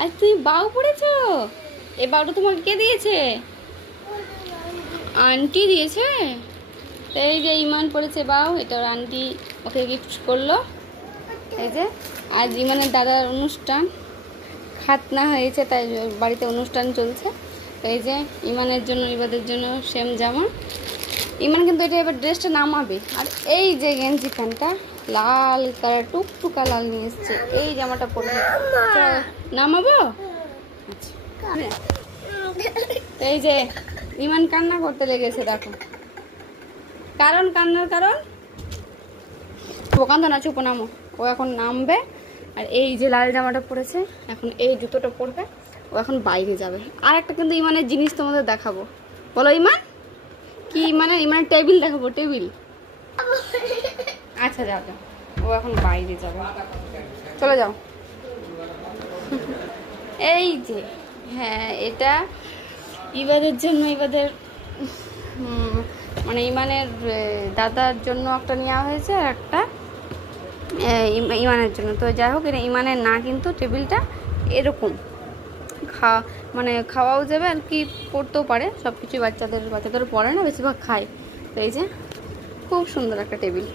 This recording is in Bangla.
আর তুমি বাউ পড়েছো? এই বাউটা তোমাকে কে দিয়েছে? আন্টি দিয়েছে। তো এই যে ইমান পড়েছে বাউ, এটা ওর আন্টি ওকে গিফট করলো। এই যে আজ ইমানের দাদার অনুষ্ঠান, খাতনা হয়েছে, তাই বাড়িতে অনুষ্ঠান চলছে। তো এই যে ইমানের জন্য ইবাদের জন্য সেম জামা। ইমান কিন্তু এটা এবার ড্রেসটা নামাবে। আর এই যে গেঞ্জি প্যান্টটা লাল কালার, টুকটুকা লাল নিয়ে এসছে, এই জামাটা পরবে। নামাবো? আচ্ছা, এই যে ইমান কান্না করতে লেগেছে, দেখো কারণ, কান্নার কারণ ওখান তো না, চুপ নামো। ও এখন নামবে। আর এই যে লাল জামাটা পরেছে, এখন এই জুতোটা পরবে, ও এখন বাইরে যাবে। আর একটা কিন্তু ইমানের জিনিস তোমাদের দেখাবো। বলো ইমান কি? ইমানের টেবিল দেখাবো, টেবিল। আচ্ছা যাও, ও এখন বাইরে যাবে, চলে যাও। এই যে হ্যাঁ, এটা ইবাদের জন্য, ইবাদের ইমানের দাদার জন্য একটা নেওয়া হয়েছে, আর একটা ইমানের জন্য। তো যাই হোক, এটা ইমানের না, কিন্তু টেবিলটা এরকম খাওয়াও যাবে, আর কি পড়তেও পারে, সব কিছুই বাচ্চাদের পড়ে না, বেশিরভাগ খায়। তো এই যে খুব সুন্দর একটা টেবিল।